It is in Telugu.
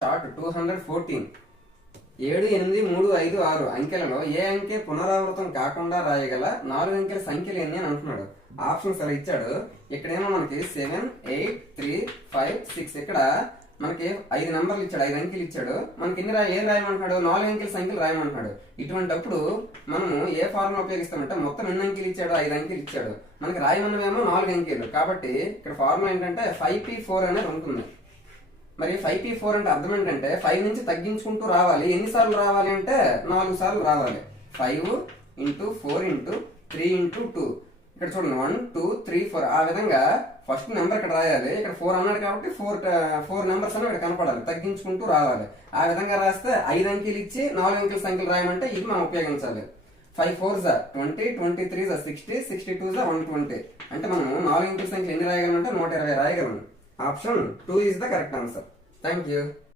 స్టార్ట్ 214. 7, 8, 3, 5, 6 అంకెలలో ఏ అంకె పునరావృతం కాకుండా రాయగల 4 అంకెల సంఖ్యలు ఎన్ని అని అంటున్నాడు. ఆప్షన్స్ అలా ఇచ్చాడు. ఇక్కడేమో మనకి 7, 8, 3, 5, 6 ఇక్కడ మనకి 5 నెంబర్లు ఇచ్చాడు, 5 అంకెలు ఇచ్చాడు. మనకి ఎన్ని ఏం రాయమంటున్నాడు? 4 అంకెల సంఖ్యలు రాయమంటున్నాడు. ఇటువంటిప్పుడు మనము ఏ ఫార్ములా ఉపయోగిస్తామంటే మొత్తం ఎన్ని అంకెలు ఇచ్చాడు? 5 అంకెలు ఇచ్చాడు. మనకి రాయమన్నవేమో 4 అంకెలు. కాబట్టి ఇక్కడ ఫార్ములా ఏంటంటే 5p4 అనేది ఉంటుంది. మరి 5p4 అంటే అర్థం ఏంటంటే 5 నుంచి తగ్గించుకుంటూ రావాలి. ఎన్నిసార్లు రావాలి అంటే 4 సార్లు రావాలి. 5 × 4 × 3 × 2. ఇక్కడ చూడండి 1 2 3 4 ఆ విధంగా ఫస్ట్ నెంబర్ ఇక్కడ రాయాలి. ఇక్కడ 4 అన్నాడు కాబట్టి 4 నెంబర్స్ అని ఇక్కడ కనపడాలి, తగ్గించుకుంటూ రావాలి. ఆ విధంగా రాస్తే 5 అంకెలు ఇచ్చి 4 అంకెల సంఖ్యలు రాయమంటే ఇది మనం ఉపయోగించాలి. 5 4s 20, 23s 60, 62s 120. అంటే మనం 4 అంకెల సంఖ్యలు ఎన్ని రాయగలమంటే 120 రాయగలం. Option 2 is the correct answer. Thank you.